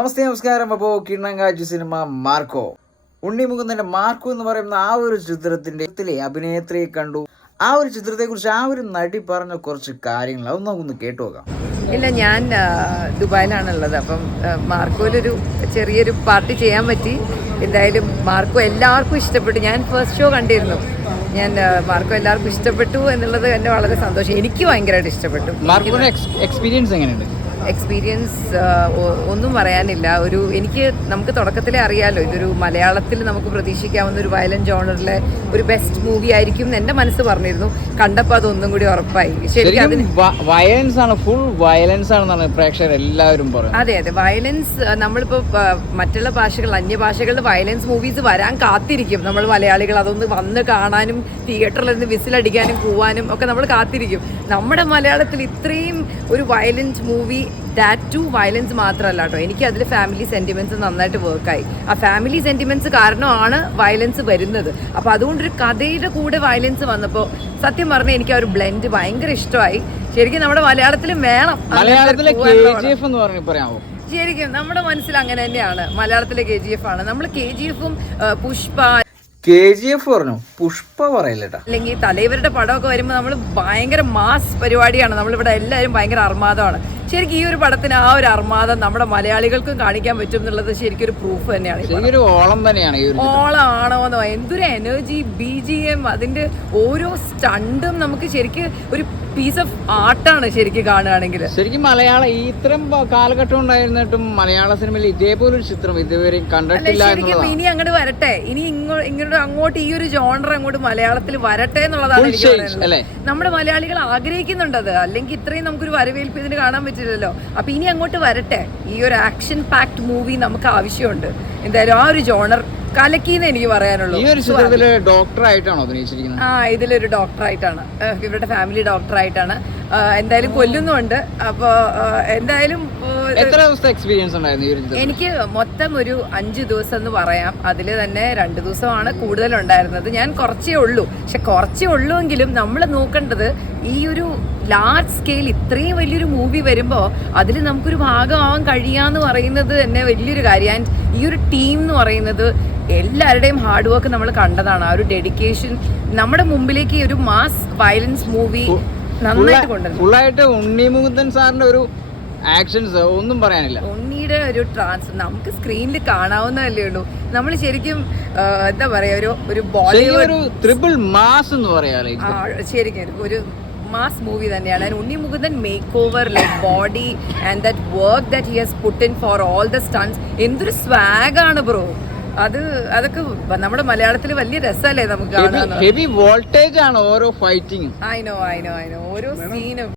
നമസ്കാരം. അപ്പോൾ കിണ്ണങ്കാച്ചി cinema Marco, ഉണ്ണി മുകുന്ദന്റെ Marco എന്ന് പറയുന്ന ആ ഒരു ചിത്രത്തിന്റെ അഭിനേത്രിയെ കണ്ടു. ആ ഒരു ചിത്രത്തെ കുറിച്ച് ആ ഒരു നടി പറഞ്ഞ കുറച്ച് കാര്യങ്ങൾ അതൊന്നും നമുക്കൊന്ന് കേട്ടു നോക്കാം. ഇല്ല, ഞാൻ ദുബായിലാണുള്ളത്. അപ്പം മാർക്കോയിലൊരു ചെറിയൊരു പാർട്ടി ചെയ്യാൻ പറ്റി. എന്തായാലും മാർക്കോ എല്ലാവർക്കും ഇഷ്ടപ്പെട്ടു. ഞാൻ ഫസ്റ്റ് ഷോ കണ്ടിരുന്നു. മാർക്കോ എല്ലാവർക്കും ഇഷ്ടപ്പെട്ടു എന്നുള്ളത് എന്നെ വളരെ സന്തോഷം. എനിക്ക് ഭയങ്കരമായിട്ട് ഇഷ്ടപ്പെട്ടു. എക്സ്പീരിയൻസ് എങ്ങനെയുണ്ട്? എക്സ്പീരിയൻസ് ഒന്നും പറയാനില്ല. എനിക്ക് നമുക്ക് തുടക്കത്തിലേ അറിയാമല്ലോ, ഇതൊരു മലയാളത്തിൽ നമുക്ക് പ്രതീക്ഷിക്കാവുന്ന ഒരു വയലന്റ് ജോണറിലെ ഒരു ബെസ്റ്റ് മൂവി ആയിരിക്കും എന്ന് എൻ്റെ മനസ്സ് പറഞ്ഞിരുന്നു. കണ്ടപ്പോൾ അതൊന്നും കൂടി ഉറപ്പായി. ശരിക്കും അതിന് വയലൻസ് ആണ്, ഫുൾ വയലൻസ് ആണെന്നാണ് പ്രേക്ഷകർ എല്ലാവരും പറയുന്നത്. അതെ, വയലൻസ്. നമ്മളിപ്പോൾ മറ്റുള്ള അന്യഭാഷകളുടെ വയലൻസ് മൂവീസ് വരാൻ കാത്തിരിക്കും നമ്മൾ മലയാളികൾ. അതൊന്ന് വന്ന് കാണാനും തിയേറ്ററിൽ നിന്ന് വിസിലടിക്കാനും പോവാനും ഒക്കെ നമ്മൾ കാത്തിരിക്കും. നമ്മുടെ മലയാളത്തിൽ ഇത്രയും ഒരു violence movie, that too violence മാത്രമല്ല കേട്ടോ, എനിക്ക് അതിൽ ഫാമിലി സെന്റിമെന്റ്സ് നന്നായിട്ട് വർക്കായി. ആ ഫാമിലി സെന്റിമെന്റ്സ് കാരണമാണ് വയലൻസ് വരുന്നത്. അപ്പോൾ അതുകൊണ്ടൊരു കഥയുടെ കൂടെ വയലൻസ് വന്നപ്പോൾ സത്യം പറഞ്ഞാൽ എനിക്ക് ആ ഒരു ബ്ലെൻഡ് ഭയങ്കര ഇഷ്ടമായി. ശരിക്കും നമ്മുടെ മലയാളത്തിലും വേണം. ശരിക്കും നമ്മുടെ മനസ്സിൽ അങ്ങനെ തന്നെയാണ്. മലയാളത്തിലെ KGF ആണ്. നമ്മൾ KGF-ഉം പുഷ്പ പറഞ്ഞു, പുഷ്പ പറയില്ലട്ടാ. അല്ലെങ്കിൽ തലൈവരുടെ പടമൊക്കെ വരുമ്പോൾ നമ്മൾ ഭയങ്കര മാസ് പരിപാടിയാണ്. നമ്മളിവിടെ എല്ലാവരും ഭയങ്കര അർമാദമാണ്. ശരിക്കും ഈ ഒരു പടത്തിന് ആ ഒരു അർമാദം നമ്മുടെ മലയാളികൾക്കും കാണിക്കാൻ പറ്റും എന്നുള്ളത് ശരിക്കും ഒരു പ്രൂഫ് തന്നെയാണ്. ഓളാണോന്നോ, എന്തൊരു എനർജി, BGM, അതിന്റെ ഓരോ സ്റ്റണ്ടും നമുക്ക് ശരിക്കും ഒരു പീസ് ഓഫ് ആർട്ടാണ് ശരിക്കും കാണുകയാണെങ്കിൽ. ശരിക്കും മലയാളം ഇത്രയും കാലഘട്ടം ഉണ്ടായിരുന്നിട്ടും മലയാള സിനിമയിൽ ഇതേപോലെ ഒരു ചിത്രം ഇതുവരെ കണ്ടിട്ടില്ല. ശരിക്കും ഇനി അങ്ങോട്ട് വരട്ടെ, ഇനി അങ്ങോട്ട് ഈ ഒരു ജോണർ അങ്ങോട്ട് മലയാളത്തിൽ വരട്ടെ എന്നുള്ളതാണ് എനിക്ക് പറയുന്നത്. നമ്മുടെ മലയാളികൾ ആഗ്രഹിക്കുന്നുണ്ടത്. അല്ലെങ്കിൽ ഇത്രയും നമുക്കൊരു വരവേൽപ്പ് ഇതിന് കാണാൻ പറ്റില്ലല്ലോ. അപ്പൊ ഇനി അങ്ങോട്ട് വരട്ടെ. ഈ ഒരു ആക്ഷൻ പാക്ഡ് മൂവി നമുക്ക് ആവശ്യമുണ്ട്. എന്തായാലും ആ ഒരു ജോണർ കലക്കിന്ന് എനിക്ക് പറയാനുള്ളൂ. ഡോക്ടറായിട്ടാണോ അഭിനയിച്ചിരിക്കുന്നത്? ഇതിലൊരു ഡോക്ടറായിട്ടാണ്, ഇവരുടെ ഫാമിലി ഡോക്ടറായിട്ടാണ്. എന്തായാലും കൊല്ലുന്നുണ്ട്. അപ്പോൾ എന്തായാലും എത്ര ദിവസത്തെ എക്സ്പീരിയൻസ് ഉണ്ടായിരുന്നു? എനിക്ക് മൊത്തം ഒരു 5 ദിവസം എന്ന് പറയാം. അതിൽ തന്നെ 2 ദിവസമാണ് കൂടുതലുണ്ടായിരുന്നത്. ഞാൻ കുറച്ചേ ഉള്ളൂ. പക്ഷെ കുറച്ചേ ഉള്ളൂവെങ്കിലും നമ്മൾ നോക്കേണ്ടത് ഈ ഒരു ലാർജ് സ്കെയിൽ ഇത്രയും വലിയൊരു മൂവി വരുമ്പോൾ അതിൽ നമുക്കൊരു ഭാഗമാവാൻ കഴിയാന്ന് പറയുന്നത് തന്നെ വലിയൊരു കാര്യം. ആൻഡ് ഈ ഒരു ടീം എന്ന് പറയുന്നത് എല്ലാവരുടെയും ഹാർഡ് വർക്ക് നമ്മൾ കണ്ടതാണ്. ആ ഒരു ഡെഡിക്കേഷൻ നമ്മുടെ മുമ്പിലേക്ക് ഒരു മാസ് വയലൻസ് മൂവി നന്നായിട്ട് കൊണ്ടുവന്നു. ഉണ്ണി മുകുന്ദൻ സാറിന്റെ ഒരു ആക്ഷൻസ് ഒന്നും പറയാനില്ല. ഉണ്ണിയുടെ ഒരു നമുക്ക് സ്ക്രീനിൽ കാണാവുന്നതല്ലേ ഉള്ളൂ. നമ്മൾ ശരിക്കും എന്താ പറയാ, ഒരു ബോളിവുഡ് ട്രിപ്പിൾ മാസ് എന്ന് പറയാറ്. ശരിക്കും ഒരു മാസ് മൂവി തന്നെയാണ്. And Unni Mukundan makeover, like body and that work that he has put in for all the stunts. എന്തൊരു സ്വാഗാണ് ബ്രോ. അതൊക്കെ നമ്മുടെ മലയാളത്തിൽ വലിയ രസമല്ലേ നമുക്ക് കാണാൻ. ഹെവി വോൾട്ടേജ് ആണ് ഓരോ ഫൈറ്റിംഗ്. ഐ നോ ഓരോ സീനും.